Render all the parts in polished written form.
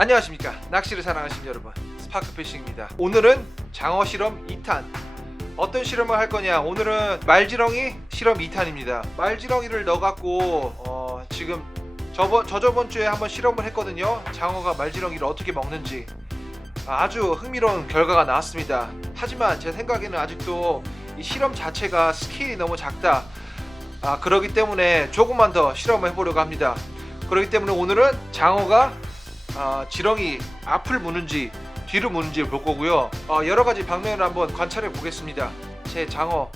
안녕하십니까, 낚시를 사랑하시는 여러분, 스파크피싱입니다. 오늘은 장어 실험 2탄. 어떤 실험을 할 거냐, 오늘은 말지렁이 실험 2탄입니다. 말지렁이를 넣어갖고 지금 저저번 주에 한번 실험을 했거든요. 장어가 말지렁이를 어떻게 먹는지. 아주 흥미로운 결과가 나왔습니다. 하지만 제 생각에는 아직도 이 실험 자체가 스케일이 너무 작다. 그렇기 때문에 조금만 더 실험을 해보려고 합니다. 그렇기 때문에 오늘은 장어가 지렁이 앞을 무는지 뒤로 무는지 볼 거고요. 여러가지 방면을 한번 관찰해 보겠습니다. 제 장어,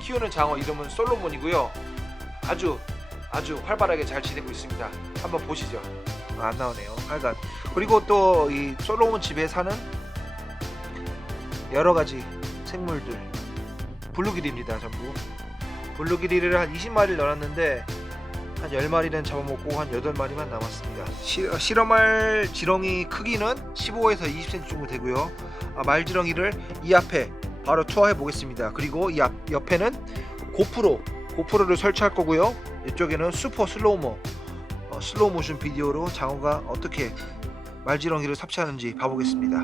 키우는 장어 이름은 솔로몬이고요. 아주 활발하게 잘 지내고 있습니다. 한번 보시죠. 안 나오네요, 하여간. 그리고 또 이 솔로몬 집에 사는 여러가지 생물들, 블루길입니다. 전부 블루길을 한 20마리를 넣어놨는데 한 10마리는 잡아먹고 한 8마리만 남았습니다. 실험할 지렁이 크기는 15에서 20cm 정도 되고요. 말지렁이를 이 앞에 바로 투하해 보겠습니다. 그리고 이 옆에는 고프로를 설치할 거고요. 이쪽에는 슈퍼 슬로우 모션 비디오로 장어가 어떻게 말지렁이를 섭취하는지 봐보겠습니다.